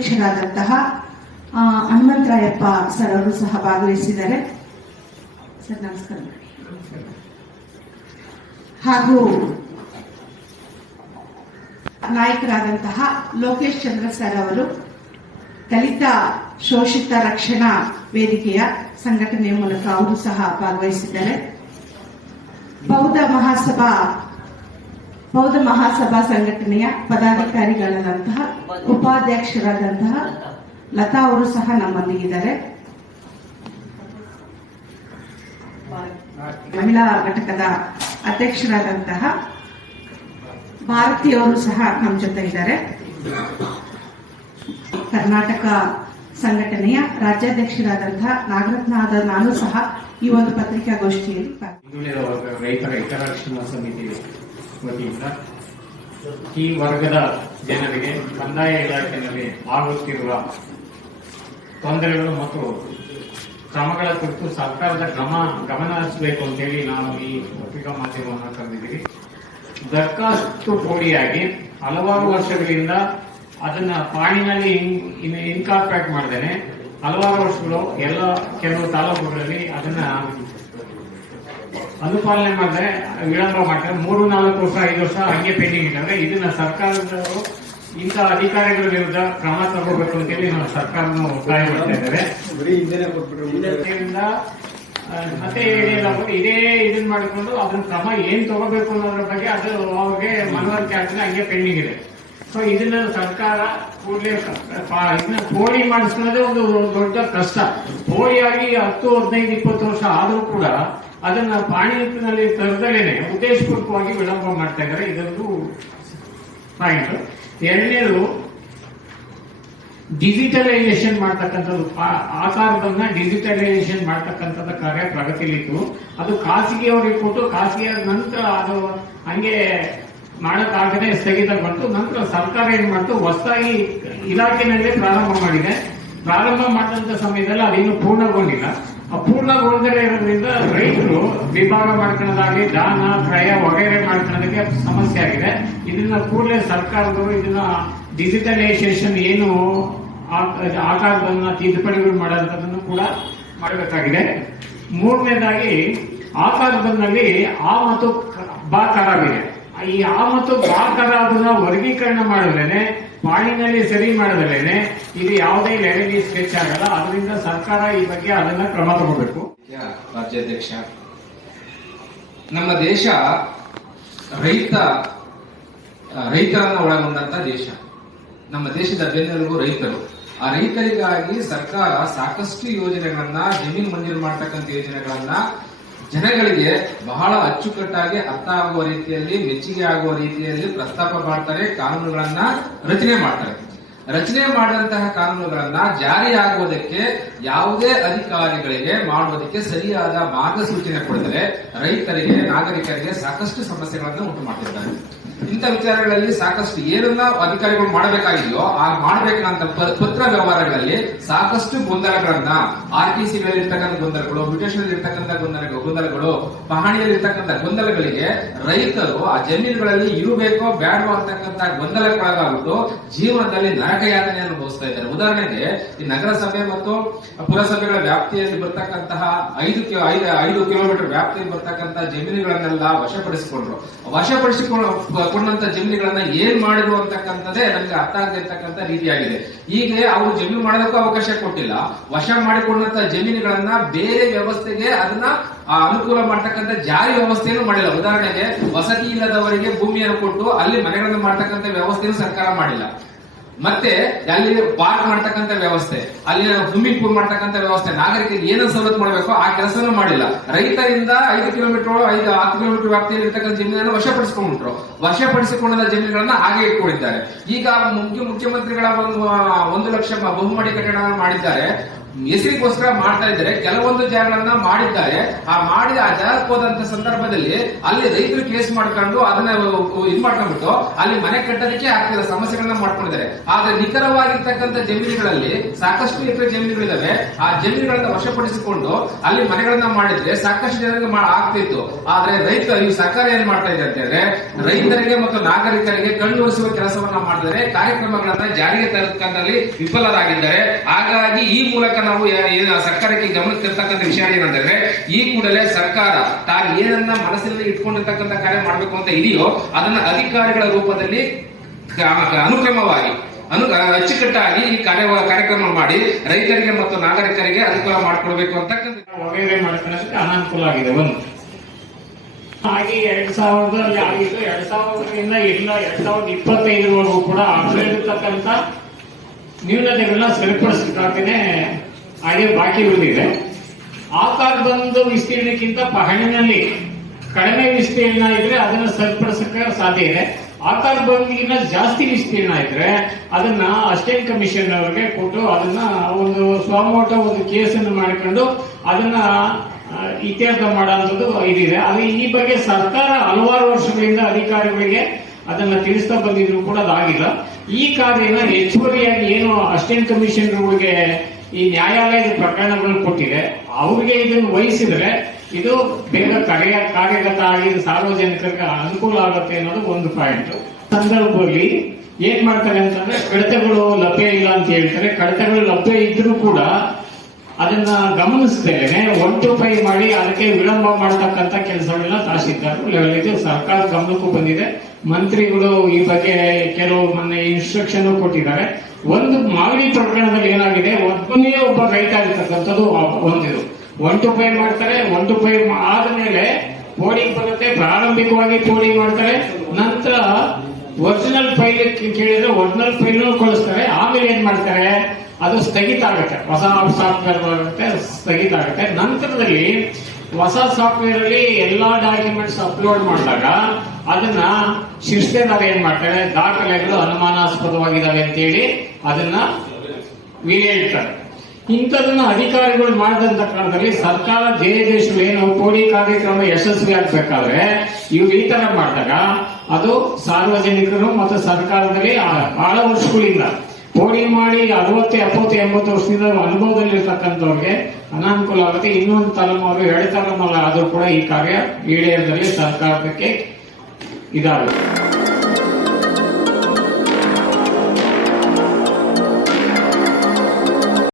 ರಾಜ್ಯಾಧ್ಯಕ್ಷರಾದಂತಹ Hanumantharayappa sir ಅವರು ಸಹ ಭಾಗವಹಿಸಿದ್ದಾರೆ. ಸರ್ ನಮಸ್ಕಾರ. ಹಾಗೂ ನಾಯಕರಾದಂತಹ ಲೋಕೇಶ್ ಚಂದ್ರ ಸರ್ ಅವರು ದಲಿತ ಶೋಷಿತ ರಕ್ಷಣಾ ವೇದಿಕೆಯ ಸಂಘಟನೆಯ ಮೂಲಕ ಅವರು ಸಹ ಭಾಗವಹಿಸಿದ್ದಾರೆ. ಬೌದ್ಧ ಮಹಾಸಭಾ ಸಂಘಟನೆಯ ಪದಾಧಿಕಾರಿಗಳಾದಂತಹ ಉಪಾಧ್ಯಕ್ಷರಾದಂತಹ ಲತಾ ಅವರು ಸಹ ನಮ್ಮೊಂದಿಗಿದ್ದಾರೆ. ಮಹಿಳಾ ಘಟಕದ ಅಧ್ಯಕ್ಷರಾದಂತಹ ಭಾರತಿ ಅವರು ಸಹ ನಮ್ಮ ಜೊತೆ ಇದ್ದಾರೆ. ಕರ್ನಾಟಕ ಸಂಘಟನೆಯ ರಾಜ್ಯಾಧ್ಯಕ್ಷರಾದಂತಹ ನಾಗರತ್ನ ಆದ ನಾನು ಸಹ ಈ ಒಂದು ಪತ್ರಿಕಾಗೋಷ್ಠಿಯಲ್ಲಿ ರೈತರ ಹಿತರಕ್ಷಣಾ ಸಮಿತಿ ವತಿಯಿಂದ ಈ ವರ್ಗದ ಜನರಿಗೆ ಕಂದಾಯ ಇಲಾಖೆಯಲ್ಲಿ ಆಗುತ್ತಿರುವ ತೊಂದರೆಗಳು ಮತ್ತು ಕ್ರಮಗಳ ಕುರಿತು ಸರ್ಕಾರದ ಗಮನ ಹರಿಸಬೇಕು ಅಂತೇಳಿ ನಾವು ಈ ಪತ್ರಿಕಾ ಮಾಧ್ಯಮವನ್ನು ಕರೆದಿದ್ದೀವಿ. ದರಖಾಸ್ತು ಕೋಡಿಯಾಗಿ ಹಲವಾರು ವರ್ಷಗಳಿಂದ ಅದನ್ನ ಪಾಣಿನಲ್ಲಿ ಇನ್ಕಾರ್ಪೊರೇಟ್ ಮಾಡ್ದೇನೆ ಹಲವಾರು ವರ್ಷಗಳು ಕೆಲವು ತಾಲೂಕುಗಳಲ್ಲಿ ಅದನ್ನ ಅನುಪಾಲನೆ ಮಾಡಿದ್ರೆ ವಿಳಂಬ ಮಾಡ್ತಾರೆ. 3-4 ವರ್ಷ 5 ವರ್ಷ ಹಂಗೆ ಪೆಂಡಿಂಗ್ ಇದ್ದಾರೆ. ಇದನ್ನ ಸರ್ಕಾರದವರು ಇಂಥ ಅಧಿಕಾರಿಗಳ ವಿರುದ್ಧ ಕ್ರಮ ತಗೋಬೇಕು ಅಂತೇಳಿ ನಾವು ಸರ್ಕಾರನ ಒತ್ತಾಯ ಮಾಡ್ತಾ ಇದ್ದೇವೆ. ಮತ್ತೆ ಇದೇ ಇದನ್ನ ಮಾಡಿಕೊಂಡು ಅದನ್ನ ಕ್ರಮ ಏನ್ ತಗೋಬೇಕು ಅನ್ನೋದ್ರ ಬಗ್ಗೆ ಅದು ಅವ್ರಿಗೆ ಮನವರಿಕೆ ಆಗ್ತದೆ, ಹಂಗೆ ಪೆಂಡಿಂಗ್ ಇದೆ. ಸೊ ಇದನ್ನ ಸರ್ಕಾರ ಕೂಡಲೇ ಇದನ್ನ ಪೋಡಿ ಮಾಡಿಸ್ಕೊಳ್ಳೋದೇ ಒಂದು ದೊಡ್ಡ ಕಷ್ಟ. ಪೋಡಿಯಾಗಿ 10, 15, 20 ವರ್ಷ ಆದ್ರೂ ಕೂಡ ಅದನ್ನ ಪಾಣಿಯಲ್ಲಿ ತರದಲೇನೆ ಉದ್ದೇಶಪೂರ್ವಕವಾಗಿ ವಿಳಂಬ ಮಾಡ್ತಾ ಇದ್ದಾರೆ. ಇದೊಂದು ಪಾಯಿಂಟ್. ಎರಡನೇದು ಡಿಜಿಟಲೈಸೇಷನ್ ಮಾಡ್ತಕ್ಕಂಥದ್ದು, ಆಕಾರದನ್ನ ಡಿಜಿಟಲೈಸೇಷನ್ ಮಾಡ್ತಕ್ಕಂಥದ್ದು ಕಾರ್ಯ ಪ್ರಗತಿಲಿತ್ತು. ಅದು ಖಾಸಗಿಯವರಿಗೆ ಕೊಟ್ಟು ಖಾಸಗಿಯ ನಂತರ ಅದು ಹಂಗೆ ಮಾಡಕ್ಕಾಗದೆ ಸ್ಥಗಿತಗೊಂಡು ನಂತರ ಸರ್ಕಾರ ಏನ್ ಮಾಡ್ತು, ಹೊಸದಾಗಿ ಇಲಾಖೆನಲ್ಲೇ ಪ್ರಾರಂಭ ಮಾಡಿದೆ. ಪ್ರಾರಂಭ ಮಾಡಿದಂತ ಸಮಯದಲ್ಲಿ ಅದಿನ್ನೂ ಪೂರ್ಣಗೊಂಡಿಲ್ಲ. ಅಪೂರ್ಣಗೊಳ್ಳದೇ ಇರೋದ್ರಿಂದ ರೈತರು ವಿಭಾಗ ಮಾಡ್ಕೊಳ್ಳೋದಾಗಲಿ ದಾನ ಕ್ರಯ ವಗೈರೆ ಮಾಡ್ಕೊಳ್ಳೋದಕ್ಕೆ ಸಮಸ್ಯೆ ಆಗಿದೆ. ಇದನ್ನ ಕೂಡಲೇ ಸರ್ಕಾರದವರು ಇದನ್ನ ಡಿಜಿಟಲೈಸೇಷನ್ ಏನು ಆಕಾರದನ್ನ ತಿದ್ದುಪಡಿಗಳು ಮಾಡೋದನ್ನು ಕೂಡ ಮಾಡಬೇಕಾಗಿದೆ. ಮೂರನೇದಾಗಿ ಆಕಾರದಲ್ಲಿ ಆ ಮತ್ತು ಬಾ ಕರಾವಿದೆ. ಈ ಆ ಮತ್ತು ಬಾ ಕರಾವನ್ನ ವರ್ಗೀಕರಣ ಮಾಡಿದ್ರೇನೆ, ಪಾಣಿನಲ್ಲಿ ಸರಿ ಮಾಡಿದ್ರೇನೆ ಇದು ಯಾವುದೇ ಲೆವೆಲ್ ಸ್ಕೆಚ್ ಆಗಲ್ಲ. ಅದರಿಂದ ಸರ್ಕಾರ ಈ ಬಗ್ಗೆ ಅದನ್ನ ಕ್ರಮ ತಗೋಬೇಕು. ರಾಜ್ಯಾಧ್ಯಕ್ಷ, ನಮ್ಮ ದೇಶ ರೈತರನ್ನ ಒಳಗೊಂಡಂತ ದೇಶ. ನಮ್ಮ ದೇಶದ ಬೆನ್ನೆಲುಬು ರೈತರು. ಆ ರೈತರಿಗಾಗಿ ಸರ್ಕಾರ ಸಾಕಷ್ಟು ಯೋಜನೆಗಳನ್ನ, ಜಮೀನು ಮಂಜೂರು ಮಾಡತಕ್ಕಂಥ ಯೋಜನೆಗಳನ್ನ ಜನಗಳಿಗೆ ಬಹಳ ಅಚ್ಚುಕಟ್ಟಾಗಿ ಅರ್ಥ ಆಗುವ ರೀತಿಯಲ್ಲಿ, ಮೆಚ್ಚುಗೆ ಆಗುವ ರೀತಿಯಲ್ಲಿ ಪ್ರಸ್ತಾಪ ಮಾಡ್ತಾರೆ. ಕಾನೂನುಗಳನ್ನ ರಚನೆ ಮಾಡ್ತಾರೆ. ರಚನೆ ಮಾಡಿದಂತಹ ಕಾನೂನುಗಳನ್ನ ಜಾರಿಯಾಗುವುದಕ್ಕೆ ಯಾವುದೇ ಅಧಿಕಾರಿಗಳಿಗೆ ಮಾಡುವುದಕ್ಕೆ ಸರಿಯಾದ ಮಾರ್ಗಸೂಚನೆ ಕೊಡದೆ ರೈತರಿಗೆ, ನಾಗರಿಕರಿಗೆ ಸಾಕಷ್ಟು ಸಮಸ್ಯೆಗಳನ್ನು ಉಂಟು ಮಾಡ್ತಿದ್ದಾರೆ. ಇಂಥ ವಿಚಾರಗಳಲ್ಲಿ ಸಾಕಷ್ಟು ಏನನ್ನ ಅಧಿಕಾರಿಗಳು ಮಾಡಬೇಕಾಗಿದೆಯೋ ಆ ಮಾಡಬೇಕಂತ ಪತ್ರ ವ್ಯವಹಾರಗಳಲ್ಲಿ ಸಾಕಷ್ಟು ಗೊಂದಲಗಳನ್ನ, RTCಗಳಲ್ಲಿ ಇರ್ತಕ್ಕಂಥ ಗೊಂದಲಗಳು, ಮ್ಯೂಟೇಷನ್ ಇರ್ತಕ್ಕಂಥ ಗೊಂದಲಗಳು, ಪಹಣಿಯಲ್ಲಿ ಇರ್ತಕ್ಕಂಥ ಗೊಂದಲಗಳಿಗೆ ರೈತರು ಆ ಜಮೀನುಗಳಲ್ಲಿ ಇರಬೇಕೋ ಬೇಡವೋ ಅಂತಕ್ಕಂಥ ಗೊಂದಲಕ್ಕೊಳಗಾಗ್ಬಿಟ್ಟು ಜೀವನದಲ್ಲಿ ನರಕಯಾತನೆ ಅನುಭವಿಸ್ತಾ ಇದ್ದಾರೆ. ಉದಾಹರಣೆಗೆ ಈ ನಗರಸಭೆ ಮತ್ತು ಪುರಸಭೆಗಳ ವ್ಯಾಪ್ತಿಯಲ್ಲಿ ಬರ್ತಕ್ಕಂತಹ 5 ಕಿಲೋಮೀಟರ್ ವ್ಯಾಪ್ತಿಯಲ್ಲಿ ಬರ್ತಕ್ಕಂತಹ ಜಮೀನುಗಳನ್ನೆಲ್ಲ ವಶಪಡಿಸಿಕೊಂಡಂತ ಜಮೀನುಗಳನ್ನ ಏನ್ ಮಾಡಿದ್ರು ಅಂತಕ್ಕಂಥದ್ದೇ ನಮ್ಗೆ ಅರ್ಥ ಆಗದೆ ಇರ್ತಕ್ಕಂಥ ರೀತಿಯಾಗಿದೆ. ಹೀಗೆ ಅವರು ಜಮೀನು ಮಾಡೋದಕ್ಕೂ ಅವಕಾಶ ಕೊಟ್ಟಿಲ್ಲ. ವಶ ಮಾಡಿಕೊಂಡಂತ ಜಮೀನುಗಳನ್ನ ಬೇರೆ ವ್ಯವಸ್ಥೆಗೆ ಅದನ್ನ ಅನುಕೂಲ ಮಾಡ್ತಕ್ಕಂಥ ಜಾರಿ ವ್ಯವಸ್ಥೆಯನ್ನು ಮಾಡಿಲ್ಲ. ಉದಾಹರಣೆಗೆ ವಸತಿ ಇಲ್ಲದವರಿಗೆ ಭೂಮಿಯನ್ನು ಕೊಟ್ಟು ಅಲ್ಲಿ ಮನೆಗಳನ್ನು ಮಾಡ್ತಕ್ಕಂಥ ವ್ಯವಸ್ಥೆಯನ್ನು ಸರ್ಕಾರ ಮಾಡಿಲ್ಲ. ಮತ್ತೆ ಅಲ್ಲಿ ಪಾರ್ಕ್ ಮಾಡ್ತಕ್ಕಂಥ ವ್ಯವಸ್ಥೆ, ಅಲ್ಲಿ ಸ್ವಿಮ್ಮಿಂಗ್ ಪೂಲ್ ಮಾಡ್ತಕ್ಕಂಥ ವ್ಯವಸ್ಥೆ, ನಾಗರಿಕರಿಗೆ ಏನು ಸವಲತ್ತು ಮಾಡಬೇಕು ಆ ಕೆಲಸನೂ ಮಾಡಿಲ್ಲ. ರೈತರಿಂದ 5 ಕಿಲೋಮೀಟರ್ 10 ಕಿಲೋಮೀಟರ್ ವ್ಯಾಪ್ತಿಯಲ್ಲಿ ಇರ್ತಕ್ಕಂಥ ಜಮೀನನ್ನು ವಶಪಡಿಸಿಕೊಂಡ್ಬಿಟ್ರು. ವಶಪಡಿಸಿಕೊಂಡ ಜಮೀನುಗಳನ್ನ ಹಾಗೆ ಇಟ್ಕೊಂಡಿದ್ದಾರೆ. ಈಗ ಮುಖ್ಯಮಂತ್ರಿಗಳ 1 ಲಕ್ಷ ಬಹುಮಡಿ ಕಟ್ಟಡ ಮಾಡಿದ್ದಾರೆ. ಹೆಸರಿಗೋಸ್ಕರ ಮಾಡ್ತಾ ಇದ್ದಾರೆ. ಕೆಲವೊಂದು ಜಾಗಗಳನ್ನ ಮಾಡಿದ್ದಾರೆ. ಆ ಮಾಡಿದ ಆ ಜಾಗಕ್ಕೆ ಹೋದಂತ ಸಂದರ್ಭದಲ್ಲಿ ಅಲ್ಲಿ ರೈತರು ಕೇಸ್ ಮಾಡ್ಕೊಂಡು ಅದನ್ನ ಇದ್ ಮಾಡ್ಕೊಂಡ್ಬಿಟ್ಟು ಅಲ್ಲಿ ಮನೆ ಕಟ್ಟೋದಕ್ಕೆ ಆಗ್ತಿಲ್ಲ, ಸಮಸ್ಯೆಗಳನ್ನ ಮಾಡ್ಕೊಂಡಿದ್ದಾರೆ. ಆದ್ರೆ ನಿಖರವಾಗಿರ್ತಕ್ಕಂಥ ಜಮೀನುಗಳಲ್ಲಿ ಸಾಕಷ್ಟು ಎಕರೆ ಜಮೀನುಗಳಿದಾವೆ. ಆ ಜಮೀನುಗಳನ್ನ ವಶಪಡಿಸಿಕೊಂಡು ಅಲ್ಲಿ ಮನೆಗಳನ್ನ ಮಾಡಿದ್ರೆ ಸಾಕಷ್ಟು ಜನರಿಗೆ ಆಗ್ತಿತ್ತು. ಆದ್ರೆ ಈ ಸರ್ಕಾರ ಏನ್ ಮಾಡ್ತಾ ಇದೆ ಅಂತ ಹೇಳಿದ್ರೆ ರೈತರಿಗೆ ಮತ್ತು ನಾಗರಿಕರಿಗೆ ಕಣ್ಣುರಿಸುವ ಕೆಲಸವನ್ನ ಮಾಡಿದರೆ ಕಾರ್ಯಕ್ರಮಗಳನ್ನ ಜಾರಿಗೆ ತರತಕ್ಕಂಥಲ್ಲಿ ವಿಫಲರಾಗಿದ್ದಾರೆ. ಹಾಗಾಗಿ ಈ ಮೂಲಕ ನಾವು ಸರ್ಕಾರಕ್ಕೆ ಗಮನಕ್ಕೆ ತರ್ತಕ್ಕಂಥ ವಿಷಯ ಏನಂತಂದ್ರೆ ಈ ಕೂಡಲೇ ಸರ್ಕಾರ ತಾನು ಏನನ್ನ ಮನಸ್ಸಿನಲ್ಲಿ ಇಟ್ಕೊಂಡಿರ್ತಕ್ಕಂಥ ಕಾರ್ಯ ಮಾಡಬೇಕು ಅಂತ ಇದೆಯೋ ಅದನ್ನ ಅಧಿಕಾರಿಗಳ ರೂಪದಲ್ಲಿ ಅನುಕ್ರಮವಾಗಿ ಅಚ್ಚುಕಟ್ಟಾಗಿ ಈ ಕಾರ್ಯಕ್ರಮ ಮಾಡಿ ರೈತರಿಗೆ ಮತ್ತು ನಾಗರಿಕರಿಗೆ ಅನುಕೂಲ ಮಾಡಿಕೊಡ್ಬೇಕು ಅಂತಕ್ಕಂಥ ಒಳ್ಳೆ ಮಾಡ್ಕೊಳ್ಳೋದಕ್ಕೆ ಅನಾನುಕೂಲ ಆಗಿದೆ. ಒಂದು ಹಾಗೆ 2000 ಆಗಿದ್ದು 2000ರಿಂದ 2025ವರೆಗೂ ಕೂಡ ಆಗಿರತಕ್ಕಂಥ ನ್ಯೂನತೆಗಳನ್ನ ಸರಿಪಡಿಸಲಿಕ್ಕಾಗದೆ ಹಾಗೆ ಬಾಕಿ ಉಳಿದಿದೆ. ಆಕಾರದೊಂದು ವಿಸ್ತೀರ್ಣಕ್ಕಿಂತ ಪಹಣಿನಲ್ಲಿ ಕಡಿಮೆ ವಿಸ್ತೀರ್ಣ ಇದ್ರೆ ಅದನ್ನ ಸರಿಪಡಿಸಕ್ಕೆ ಸಾಧ್ಯ ಇದೆ. ಆಕಾರದೊಂದಿಗಿಂತ ಜಾಸ್ತಿ ವಿಸ್ತೀರ್ಣ ಇದ್ರೆ ಅದನ್ನ ಅಸಿಸ್ಟೆಂಟ್ ಕಮಿಷನ್ ಅವರಿಗೆ ಕೊಟ್ಟು ಅದನ್ನ ಒಂದು ಸ್ವಮೋಟ ಒಂದು ಕೇಸನ್ನು ಮಾಡಿಕೊಂಡು ಅದನ್ನ ಇತ್ಯರ್ಥ ಮಾಡುವಂಥದ್ದು ಇದಿದೆ. ಅದು ಈ ಬಗ್ಗೆ ಸರ್ಕಾರ ಹಲವಾರು ವರ್ಷಗಳಿಂದ ಅಧಿಕಾರಿಗಳಿಗೆ ಅದನ್ನ ತಿಳಿಸ್ತಾ ಬಂದಿದ್ರು ಕೂಡ ಅದಾಗಿಲ್ಲ. ಈ ಕಾರ್ಯನ ಹೆಚ್ಚುವರಿಯಾಗಿ ಏನು ಅಸಿಸ್ಟೆಂಟ್ ಕಮಿಷನರ್ಗಳಿಗೆ ಈ ನ್ಯಾಯಾಲಯದ ಪ್ರಕರಣಗಳನ್ನು ಕೊಟ್ಟಿದೆ ಅವ್ರಿಗೆ ಇದನ್ನು ವಹಿಸಿದ್ರೆ ಇದು ಬೇಗ ಕಾರ್ಯಗತ ಆಗಿ ಸಾರ್ವಜನಿಕರಿಗೆ ಅನುಕೂಲ ಆಗುತ್ತೆ ಅನ್ನೋದು ಒಂದು ಪಾಯಿಂಟ್. ಸಂದರ್ಭದಲ್ಲಿ ಏನ್ ಮಾಡ್ತಾರೆ ಅಂತಂದ್ರೆ ಕಡತಗಳು ಲಭ್ಯ ಇಲ್ಲ ಅಂತ ಹೇಳ್ತಾರೆ. ಕಡತಗಳು ಲಭ್ಯ ಇದ್ರೂ ಕೂಡ ಅದನ್ನ ಗಮನಿಸದೇನೆ 1 to 5 ಮಾಡಿ ಅದಕ್ಕೆ ವಿಳಂಬ ಮಾಡತಕ್ಕಂತ ಕೆಲಸಗಳನ್ನ ತಹಸೀಲ್ದಾರ್ ಲೆವೆಲ್ ಇದು ಸರ್ಕಾರದ ಗಮನಕ್ಕೂ ಬಂದಿದೆ. ಮಂತ್ರಿಗಳು ಈ ಬಗ್ಗೆ ಕೆಲವು ಮೊನ್ನೆ ಇನ್ಸ್ಟ್ರಕ್ಷನ್ ಕೊಟ್ಟಿದ್ದಾರೆ. ಒಂದು ಮಾಗಡಿ ಪ್ರಕರಣದಲ್ಲಿ ಏನಾಗಿದೆ, ಒಬ್ಬನೇ ಒಬ್ಬ ರೈತ ಆಗಿರ್ತಕ್ಕಂಥದ್ದು ಒಂದಿದು 1 to 5 ಮಾಡ್ತಾರೆ. 1 to 5 ಆದ್ಮೇಲೆ ಪೋಡಿಂಗ್ ಬರುತ್ತೆ. ಪ್ರಾರಂಭಿಕವಾಗಿ ಪೋಡಿಂಗ್ ಮಾಡ್ತಾರೆ. ನಂತರ ಒರಿಜಿನಲ್ ಫೈಲ್ ಕೇಳಿದ್ರೆ ಒರಿಜಿನಲ್ ಫೈಲ್ ಕಳಿಸ್ತಾರೆ. ಆಮೇಲೆ ಏನ್ ಮಾಡ್ತಾರೆ, ಅದು ಸ್ಥಗಿತ ಆಗುತ್ತೆ. ಹೊಸ ಸಾಫ್ಟ್ವೇರ್ ಬರುತ್ತೆ, ಸ್ಥಗಿತ ಆಗುತ್ತೆ. ನಂತರದಲ್ಲಿ ಹೊಸ ಸಾಫ್ಟ್ವೇರ್ ಅಲ್ಲಿ ಎಲ್ಲಾ ಡಾಕ್ಯುಮೆಂಟ್ಸ್ ಅಪ್ಲೋಡ್ ಮಾಡಿದಾಗ ಅದನ್ನ ಶಿರ್ಷೆದಾರ ಏನ್ ಮಾಡ್ತಾರೆ, ದಾಖಲೆಗಳು ಅನುಮಾನಾಸ್ಪದವಾಗಿದ್ದಾವೆ ಅಂತೇಳಿ ಅದನ್ನ ವಿಲೇಳ್ತಾರೆ. ಇಂಥದನ್ನ ಅಧಿಕಾರಿಗಳು ಮಾಡಿದಂತ ಕಾರಣದಲ್ಲಿ ಸರ್ಕಾರ ದೇಶಗಳು ಏನು ಪೋಡಿ ಕಾರ್ಯಕ್ರಮ ಯಶಸ್ವಿ ಆಗ್ಬೇಕಾದ್ರೆ ಇವ್ರು ಈ ತರ ಮಾಡಿದಾಗ ಅದು ಸಾರ್ವಜನಿಕರು ಮತ್ತು ಸರ್ಕಾರದಲ್ಲಿ ಬಹಳ ವರ್ಷಗಳಿಂದ ಪೋಡಿ ಮಾಡಿ 60, 70, 80 ವರ್ಷದಿಂದ ಅನುಭವದಲ್ಲಿರ್ತಕ್ಕಂಥವ್ರಿಗೆ ಅನಾನುಕೂಲ ಆಗುತ್ತೆ. ಇನ್ನೊಂದು ತಲೆಮಾರು 2 ತಲೆಮಾರು ಆದ್ರೂ ಕೂಡ ಈ ಕಾರ್ಯ ಈಡೇರದಲ್ಲಿ ಸರ್ಕಾರಕ್ಕೆ ಇದಾಗುತ್ತೆ.